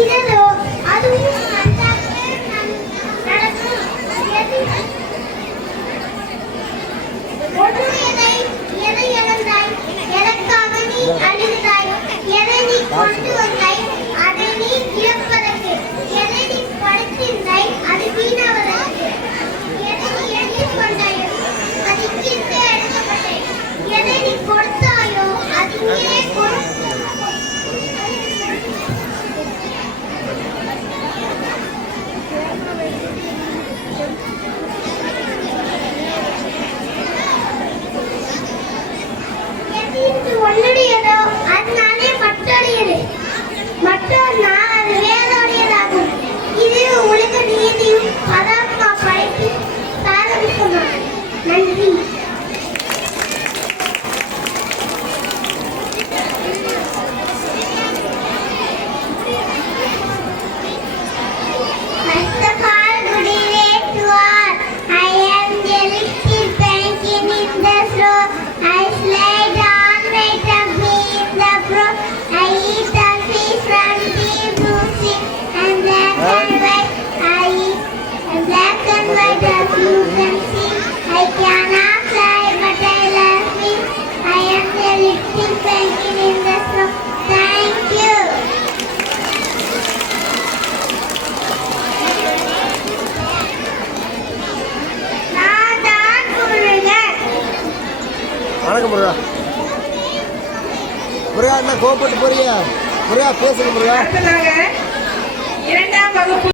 இதோ அதுவும் நடக்கும். எதை இழந்தாய், எதற்காக நீ அழுதாய், எதை நீ கொண்டு வந்தாய், அதை நீ இழப்பதற்கு, எதை நீ படைத்திருந்தாய், அது வீணாவதற்கு, எதை நீ எடுத்துக்கொண்டாயோ அது கீழே எடுக்கப்பட்டது, எதை நீ கொடுத்தாயோ அது நீயே ஒன்னுடையதோ அதனாலே மற்றொடையது, மற்றொன்னா அது வேறொடையதாகும். இது உலக நீதியும் பதாத்மா படைத்து சாதவிக்குமாம். நன்றி. You can see, I cannot fly, but I love me. I am the little penguin in the snow. Thank you. நான் தான் முருகன். வணக்கம் முருகா. முருகா என்ன கோபப்பட்டு போறியா? முருகா பேசுங்க முருகா. இரண்டாம் வகுப்பு